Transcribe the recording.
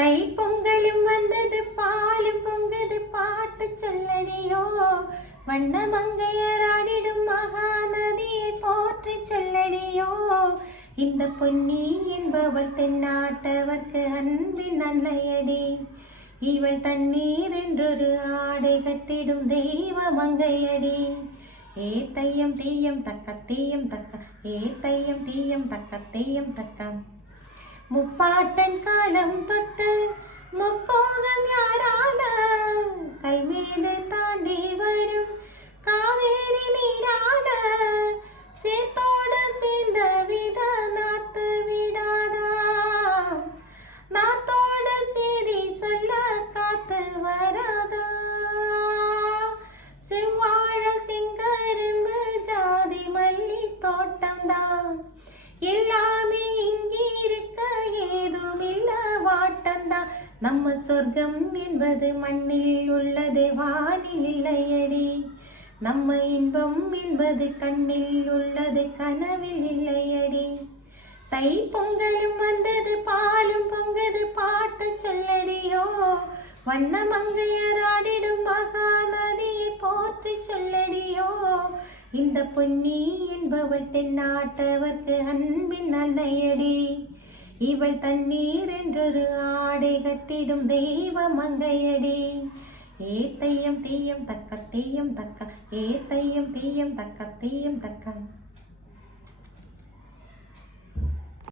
தை பொங்கலும் வந்தது பாலும் பொங்குது பாட்டு சொல்லடியோ வண்ண மங்கையராடிடும் மகாநதியை போற்றி சொல்லடியோ இந்த பொன்னி என்பவள் தென்னாட்டவர்க்கு அன்பின் அன்னையடி இவள் தண்ணீர் என்றொரு ஆடை கட்டிடும் தெய்வ மங்கையடி ஏ தையம் தீயம் தக்க தீயம் தக்க ஏ தையம் தீயம் தக்க தீயம் தக்க முப்பாட்டன் காலம் தொட்டு முப்போகம் யாரான கல்மேடு தாண்டி வரும் காவேரி நீரான சேத்தோடு சேர்ந்த வித நாத்து விடாதா நாத்தோடு செய்தி சொல்ல காத்து வராதா செவ்வாழ செங்கரும்பு ஜாதி மல்லி தோட்டம்தான் எல்லாமே இங்கே இருக்க ஏதும் இல்ல வாட்டந்தான் நம்ம சொர்க்கம் என்பது மண்ணில் உள்ளது வானில் இல்லையடி நம்ம இன்பம் என்பது கண்ணில் உள்ளது கனவில் இல்லையடி தை பொங்கலும் வந்தது பாலும் பொங்குது பாட்டு சொல்லடியோ வண்ண மங்கையராடிடும் மகாநதியை போற்றி சொல்லடியோ இந்த பொன்னி என்பவள் தென்னாட்டவர்க்கு அன்பின் அன்னையடி இவள் தண்ணீர் என்றொரு ஆடை கட்டிடும் தெய்வ மங்கையடி ஏ தையம் தீயம் தக்க தீயம் தக்க ஏ தையம் தீயம் தக்க தீயம் தக்க